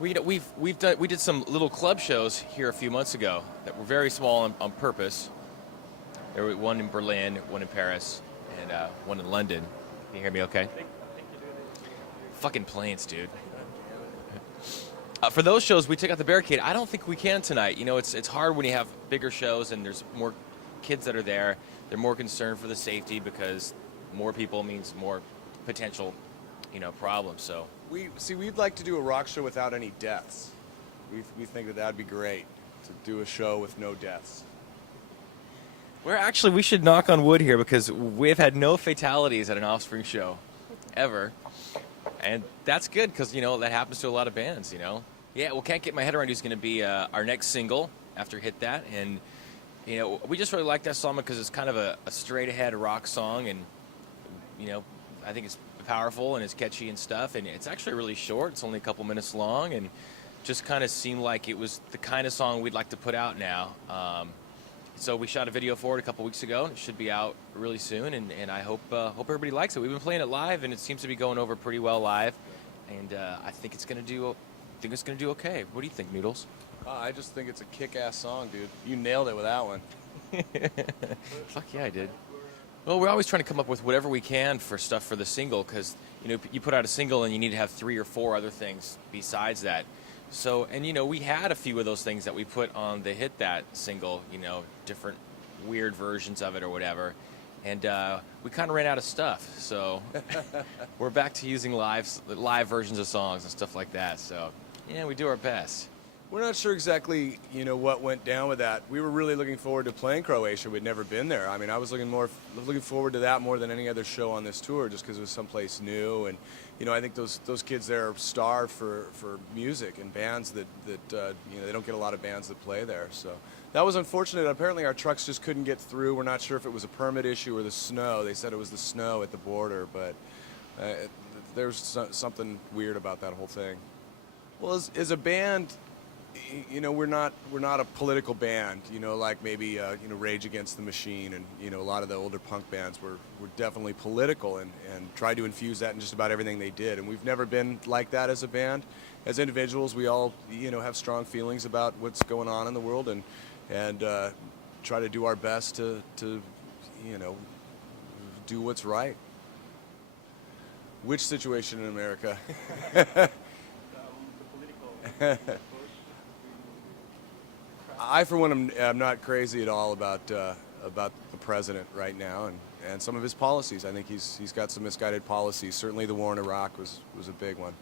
We did some little club shows here a few months ago that were very small on purpose. There was one in Berlin, one in Paris, and one in London. Can you hear me okay? Fucking planes, dude. For those shows, we took out the barricade. I don't think we can tonight. You know, it's hard when you have bigger shows and there's more kids that are there. They're more concerned for the safety because more people means more potential, problems. So We'd like to do a rock show without any deaths. We think that that'd be great to do a show with no deaths. we should knock on wood here because we've had no fatalities at an Offspring show, ever. And that's good because, that happens to a lot of bands, Yeah, well, can't get my head around who's going to be our next single after Hit That. And, we just really like that song because it's kind of a straight-ahead rock song. And, I think it's powerful and it's catchy and stuff. And it's actually really short. It's only a couple minutes long. And just kind of seemed like it was the kind of song we'd like to put out now. So we shot a video for it a couple weeks ago. It should be out really soon, and I hope everybody likes it. We've been playing it live, and it seems to be going over pretty well live. And I think it's gonna do okay. What do you think, Noodles? I just think it's a kick-ass song, dude. You nailed it with that one. Fuck yeah, I did. Well, we're always trying to come up with whatever we can for stuff for the single, because you put out a single and you need to have 3 or 4 other things besides that. So, and we had a few of those things that we put on the Hit That single, different weird versions of it or whatever. And we kind of ran out of stuff. So we're back to using live versions of songs and stuff like that. So, yeah, we do our best. We're not sure exactly, what went down with that. We were really looking forward to playing Croatia. We'd never been there. I mean, I was looking forward to that more than any other show on this tour, just because it was someplace new. And I think those kids there are starved for music and bands that they don't get a lot of bands that play there. So that was unfortunate. Apparently, our trucks just couldn't get through. We're not sure if it was a permit issue or the snow. They said it was the snow at the border, but there's something weird about that whole thing. Well, as a band, we're not a political band, like maybe Rage Against the Machine and a lot of the older punk bands were definitely political and tried to infuse that in just about everything they did. And we've never been like that as a band. As individuals, we all have strong feelings about what's going on in the world and try to do our best to do what's right. Which situation in America? I, for one, am not crazy at all about the president right now and some of his policies. I think he's got some misguided policies. Certainly the war in Iraq was a big one.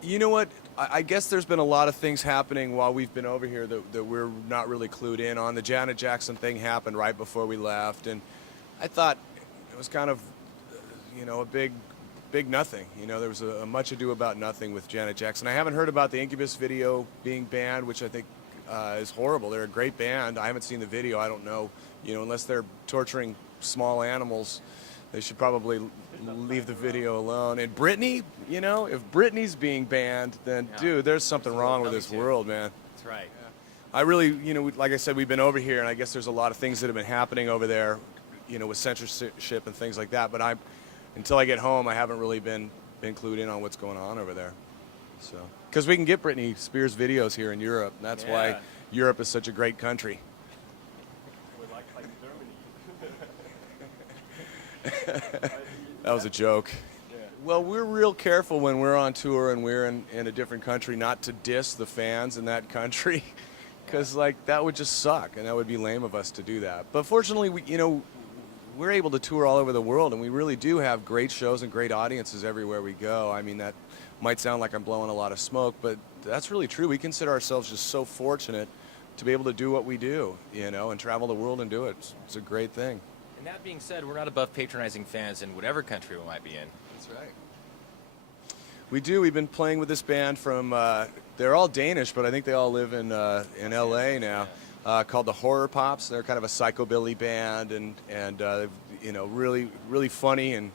You know what? I guess there's been a lot of things happening while we've been over here that we're not really clued in on. The Janet Jackson thing happened right before we left, and I thought it was kind of, a big nothing. There was a much ado about nothing with Janet Jackson. I haven't heard about the Incubus video being banned, which I think is horrible. They're a great band. I haven't seen the video. I don't know. Unless they're torturing small animals, they should probably leave the video alone. And Britney, if Britney's being banned, then dude, there's something wrong with this world, man. That's right. I really, like I said, we've been over here, and I guess there's a lot of things that have been happening over there, with censorship and things like that. But until I get home, I haven't really been clued in on what's going on over there. So, because we can get Britney Spears videos here in Europe. That's why Europe is such a great country. We're like Germany. That was a joke. Yeah. Well, we're real careful when we're on tour and we're in a different country not to diss the fans in that country, because that would just suck, and that would be lame of us to do that. But fortunately, we're able to tour all over the world, and we really do have great shows and great audiences everywhere we go. I mean, that might sound like I'm blowing a lot of smoke, but that's really true. We consider ourselves just so fortunate to be able to do what we do, and travel the world and do it. It's a great thing. And that being said, we're not above patronizing fans in whatever country we might be in. That's right. We do. We've been playing with this band from, they're all Danish, but I think they all live in L.A. now, called the Horror Pops. They're kind of a psychobilly band and really, really funny and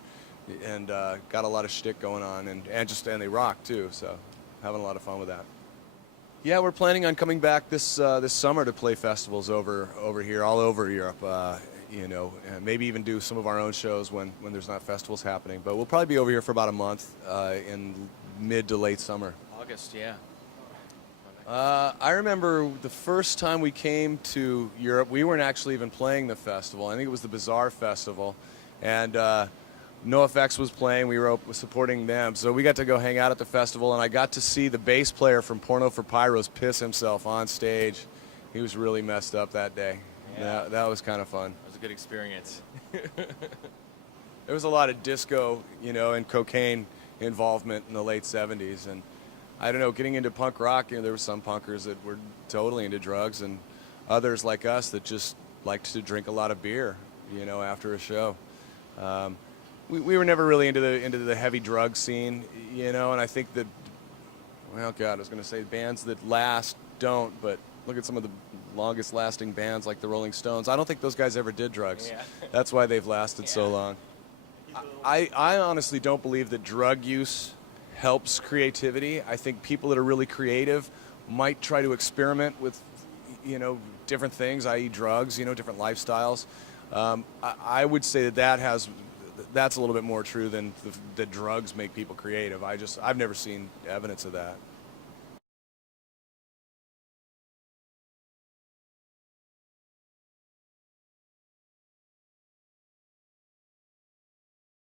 got a lot of shtick going on, and they rock too, so having a lot of fun with that. Yeah, we're planning on coming back this summer to play festivals over here, all over Europe. And maybe even do some of our own shows when there's not festivals happening. But we'll probably be over here for about a month in mid to late summer. August, yeah. I remember the first time we came to Europe, we weren't actually even playing the festival. I think it was the Bazaar Festival. And NoFX was playing. We were supporting them. So we got to go hang out at the festival, and I got to see the bass player from Porno for Pyros piss himself on stage. He was really messed up that day. Yeah. That was kind of fun. It was a good experience. There was a lot of disco, and cocaine involvement in the late 70s. And I don't know, getting into punk rock, there were some punkers that were totally into drugs, and others like us that just liked to drink a lot of beer, after a show. We were never really into the heavy drug scene, and I think that, well, God, I was going to say bands that last don't, but look at some of the longest lasting bands like the Rolling Stones. I don't think those guys ever did drugs. Yeah. That's why they've lasted so long. I honestly don't believe that drug use helps creativity. I think people that are really creative might try to experiment with, different things, i.e. drugs, different lifestyles. I would say that's a little bit more true than that drugs make people creative. I've never seen evidence of that.